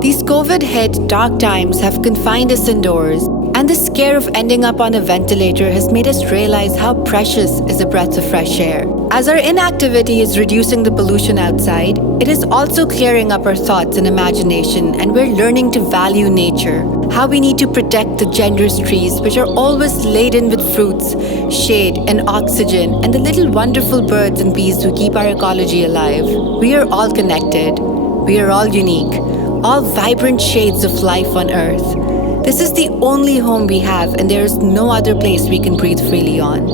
These COVID-hit dark times have confined us indoors, and the scare of ending up on a ventilator has made us realize how precious is a breath of fresh air. As our inactivity is reducing the pollution outside, it is also clearing up our thoughts and imagination, and we're learning to value nature, how we need to protect the generous trees which are always laden with fruits, shade, and oxygen, and the little wonderful birds and bees who keep our ecology alive. We are all connected. We are all unique, all vibrant shades of life on Earth. This is the only home we have, and there is no other place we can breathe freely on.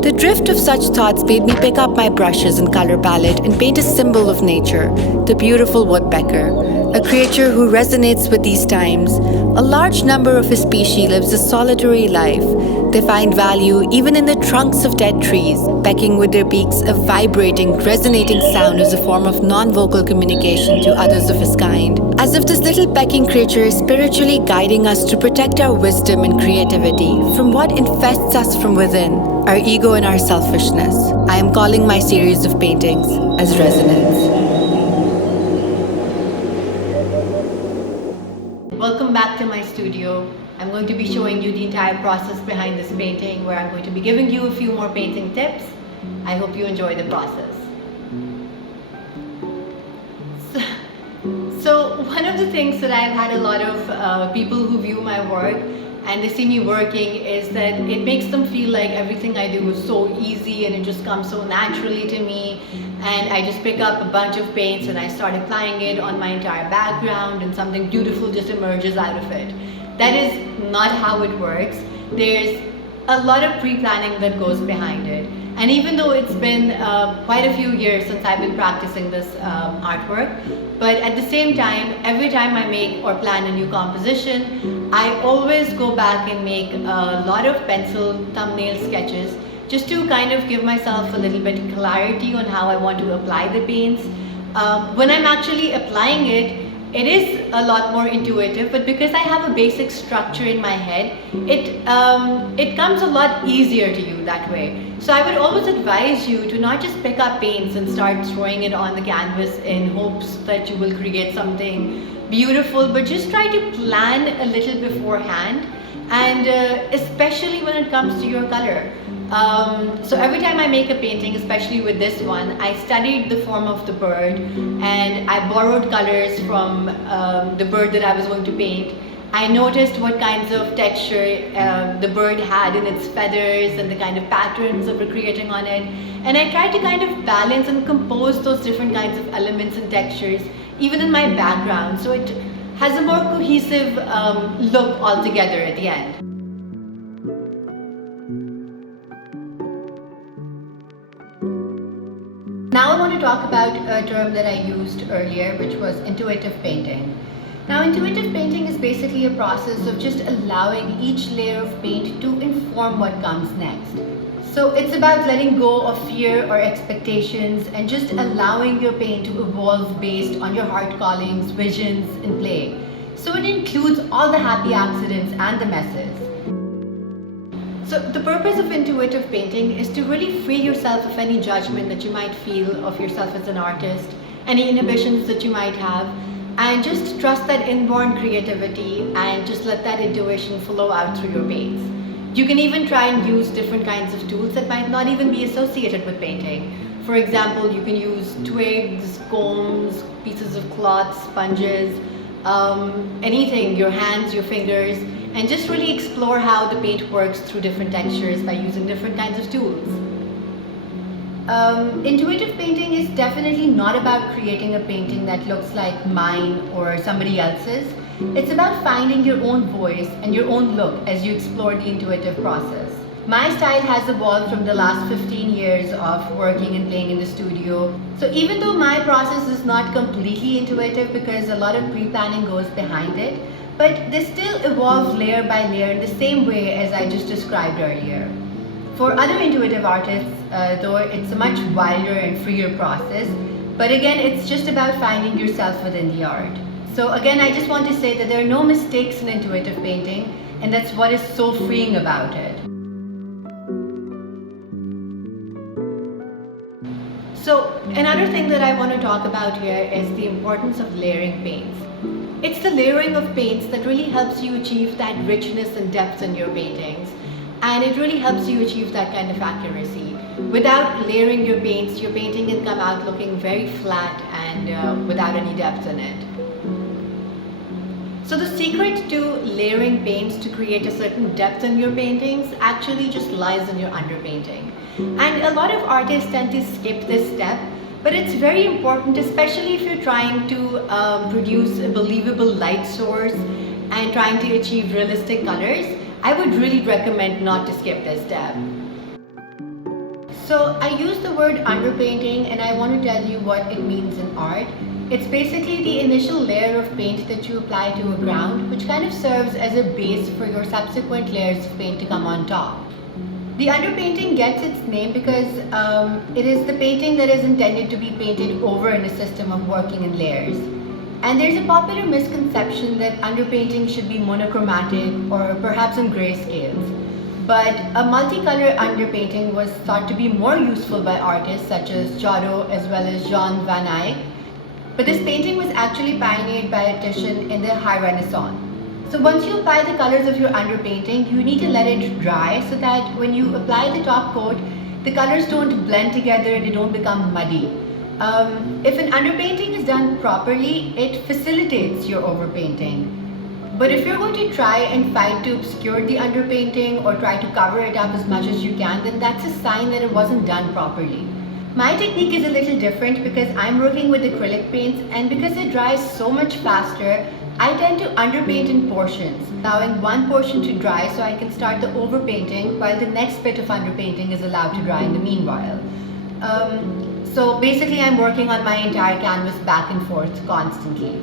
The drift of such thoughts made me pick up my brushes and color palette and paint a symbol of nature, the beautiful woodpecker, a creature who resonates with these times. A large number of his species lives a solitary life. They find value even in the trunks of dead trees, pecking with their beaks, a vibrating, resonating sound as a form of non-vocal communication to others of his kind. As if this little pecking creature is spiritually guiding us to protect our wisdom and creativity from what infests us from within, our ego and our selfishness. I am calling my series of paintings as Resonance. Welcome back to my studio. I'm going to be showing you the entire process behind this painting, where I'm going to be giving you a few more painting tips. I hope you enjoy the process. So one of the things that I've had a lot of people who view my work and they see me working is that it makes them feel like everything I do is so easy and it just comes so naturally to me, and I just pick up a bunch of paints and I start applying it on my entire background and something beautiful just emerges out of it. That is not how it works. There's a lot of pre-planning that goes behind it. And even though it's been quite a few years since I've been practicing this artwork, but at the same time, every time I make or plan a new composition, I always go back and make a lot of pencil thumbnail sketches just to kind of give myself a little bit of clarity on how I want to apply the paints. When I'm actually applying it, it is a lot more intuitive, but because I have a basic structure in my head, it comes a lot easier to you that way. So I would always advise you to not just pick up paints and start throwing it on the canvas in hopes that you will create something beautiful, but just try to plan a little beforehand, and especially when it comes to your color. So every time I make a painting, especially with this one, I studied the form of the bird and I borrowed colors from the bird that I was going to paint. I noticed what kinds of texture the bird had in its feathers and the kind of patterns that were creating on it. And I tried to kind of balance and compose those different kinds of elements and textures even in my background, so it has a more cohesive look altogether at the end. Now I want to talk about a term that I used earlier, which was intuitive painting. Now, intuitive painting is basically a process of just allowing each layer of paint to inform what comes next. So it's about letting go of fear or expectations and just allowing your paint to evolve based on your heart callings, visions, and play. So it includes all the happy accidents and the messes. So the purpose of intuitive painting is to really free yourself of any judgment that you might feel of yourself as an artist, any inhibitions that you might have, and just trust that inborn creativity and just let that intuition flow out through your paints. You can even try and use different kinds of tools that might not even be associated with painting. For example, you can use twigs, combs, pieces of cloth, sponges, anything, your hands, your fingers, and just really explore how the paint works through different textures by using different kinds of tools. Intuitive painting is definitely not about creating a painting that looks like mine or somebody else's. It's about finding your own voice and your own look as you explore the intuitive process. My style has evolved from the last 15 years of working and playing in the studio. So even though my process is not completely intuitive because a lot of pre-planning goes behind it, but they still evolve layer by layer in the same way as I just described earlier. For other intuitive artists, though, it's a much wilder and freer process, but again, it's just about finding yourself within the art. So again, I just want to say that there are no mistakes in intuitive painting, and that's what is so freeing about it. So Another thing that I want to talk about here is the importance of layering paints. It's the layering of paints that really helps you achieve that richness and depth in your paintings, and it really helps you achieve that kind of accuracy. Without layering your paints, your painting can come out looking very flat and without any depth in it. So the secret to layering paints to create a certain depth in your paintings actually just lies in your underpainting. And a lot of artists tend to skip this step, but it's very important, especially if you're trying to produce a believable light source and trying to achieve realistic colors. I would really recommend not to skip this step. So I use the word underpainting, and I want to tell you what it means in art. It's basically the initial layer of paint that you apply to a ground, which kind of serves as a base for your subsequent layers of paint to come on top. The underpainting gets its name because it is the painting that is intended to be painted over in a system of working in layers. And there's a popular misconception that underpainting should be monochromatic or perhaps in grayscales. But a multicolor underpainting was thought to be more useful by artists such as Giotto as well as Jean Van Eyck. But this painting was actually pioneered by a Titian in the High Renaissance. So once you apply the colors of your underpainting, you need to let it dry so that when you apply the top coat, the colors don't blend together and they don't become muddy. If an underpainting is done properly, it facilitates your overpainting. But if you're going to try and fight to obscure the underpainting or try to cover it up as much as you can, then that's a sign that it wasn't done properly. My technique is a little different because I'm working with acrylic paints, and because it dries so much faster, I tend to underpaint in portions, allowing one portion to dry so I can start the overpainting while the next bit of underpainting is allowed to dry in the meanwhile. So basically I'm working on my entire canvas back and forth constantly.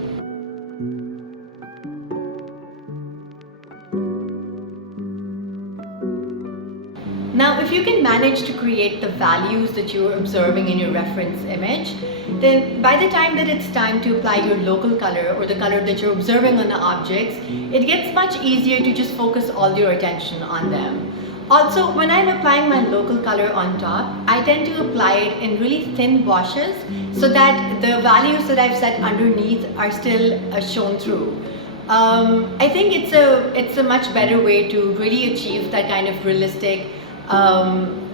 Now, if you can manage to create the values that you're observing in your reference image, then by the time that it's time to apply your local color or the color that you're observing on the objects, it gets much easier to just focus all your attention on them. Also, when I'm applying my local color on top, I tend to apply it in really thin washes so that the values that I've set underneath are still shown through. I think it's a much better way to really achieve that kind of realistic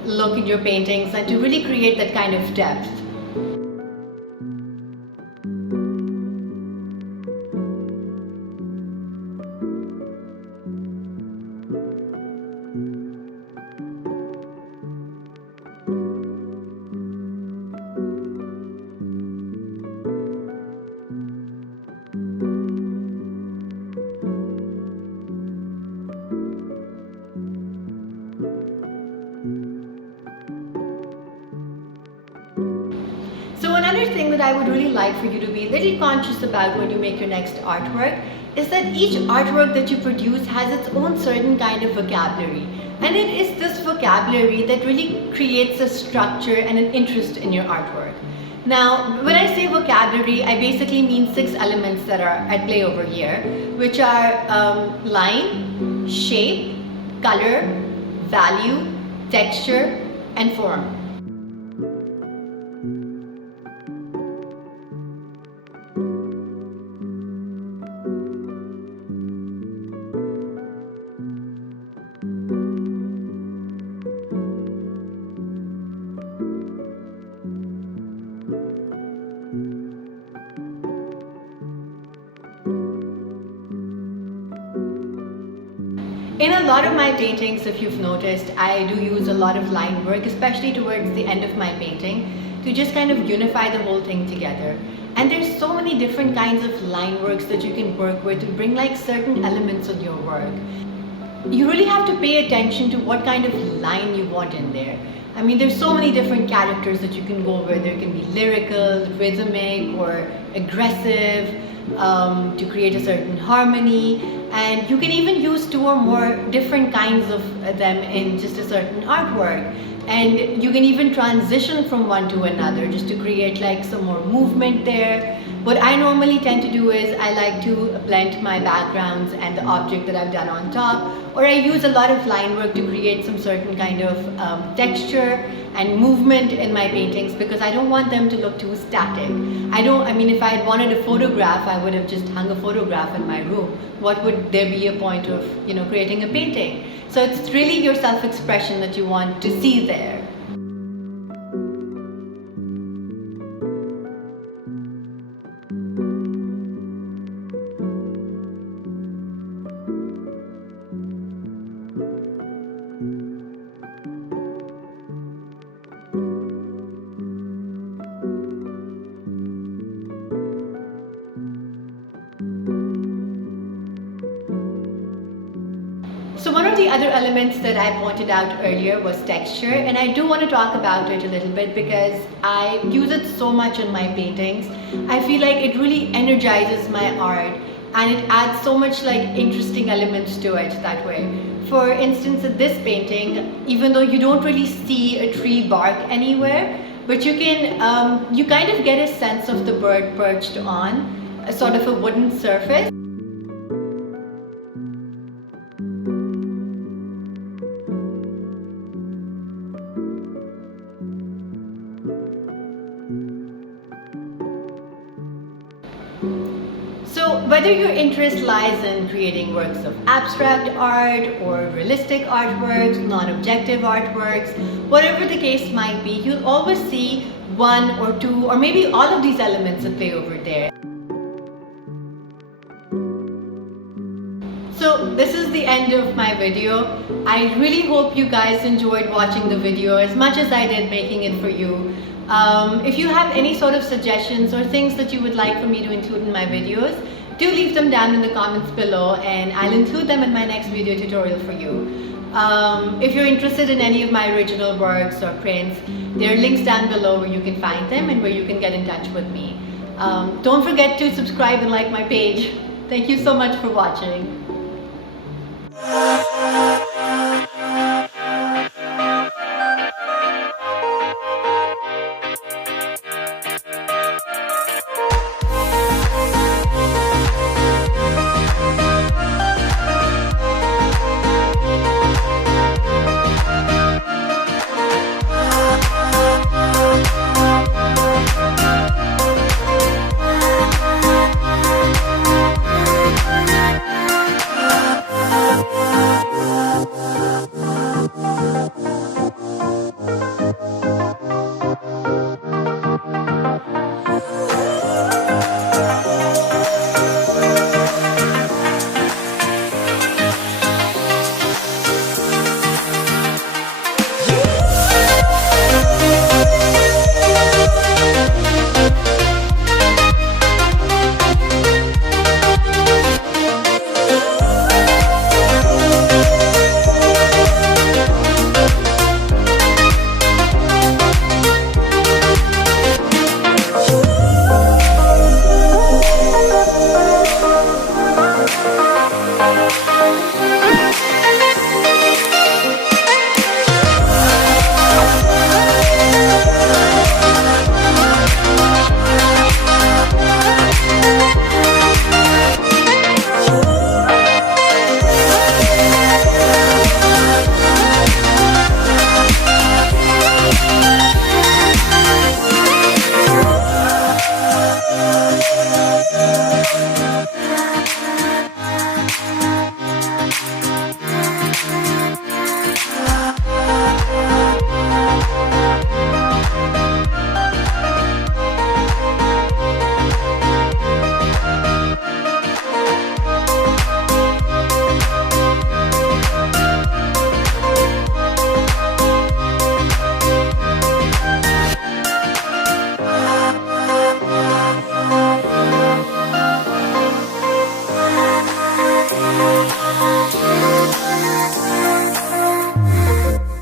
look in your paintings and to really create that kind of depth. So another thing that I would really like for you to be a little conscious about when you make your next artwork is that each artwork that you produce has its own certain kind of vocabulary. And it is this vocabulary that really creates a structure and an interest in your artwork. Now, when I say vocabulary, I basically mean 6 elements that are at play over here, which are line, shape, color, value, texture, and form. In a lot of my paintings, if you've noticed, I do use a lot of line work, especially towards the end of my painting, to just kind of unify the whole thing together. And there's so many different kinds of line works that you can work with to bring like certain elements of your work. You really have to pay attention to what kind of line you want in there. I mean, there's so many different characters that you can go with. There can be lyrical, rhythmic, or aggressive, to create a certain harmony. And you can even use 2 or more different kinds of them in just a certain artwork. And you can even transition from one to another just to create like some more movement there. What I normally tend to do is I like to blend my backgrounds and the object that I've done on top, or I use a lot of line work to create some certain kind of texture and movement in my paintings, because I don't want them to look too static. I mean, if I had wanted a photograph, I would have just hung a photograph in my room. What would there be a point of, creating a painting? So it's really your self-expression that you want to see there. So one of the other elements that I pointed out earlier was texture, and I do want to talk about it a little bit because I use it so much in my paintings. I feel like it really energizes my art and it adds so much like interesting elements to it that way. For instance, in this painting, even though you don't really see a tree bark anywhere, but you can, you kind of get a sense of the bird perched on a sort of a wooden surface. So whether your interest lies in creating works of abstract art or realistic artworks, non-objective artworks, whatever the case might be, you'll always see one or two or maybe all of these elements at play over there. So this is the end of my video. I really hope you guys enjoyed watching the video as much as I did making it for you. If you have any sort of suggestions or things that you would like for me to include in my videos, do leave them down in the comments below and I'll include them in my next video tutorial for you. If you're interested in any of my original works or prints, there are links down below where you can find them and where you can get in touch with me. Don't forget to subscribe and like my page. Thank you so much for watching.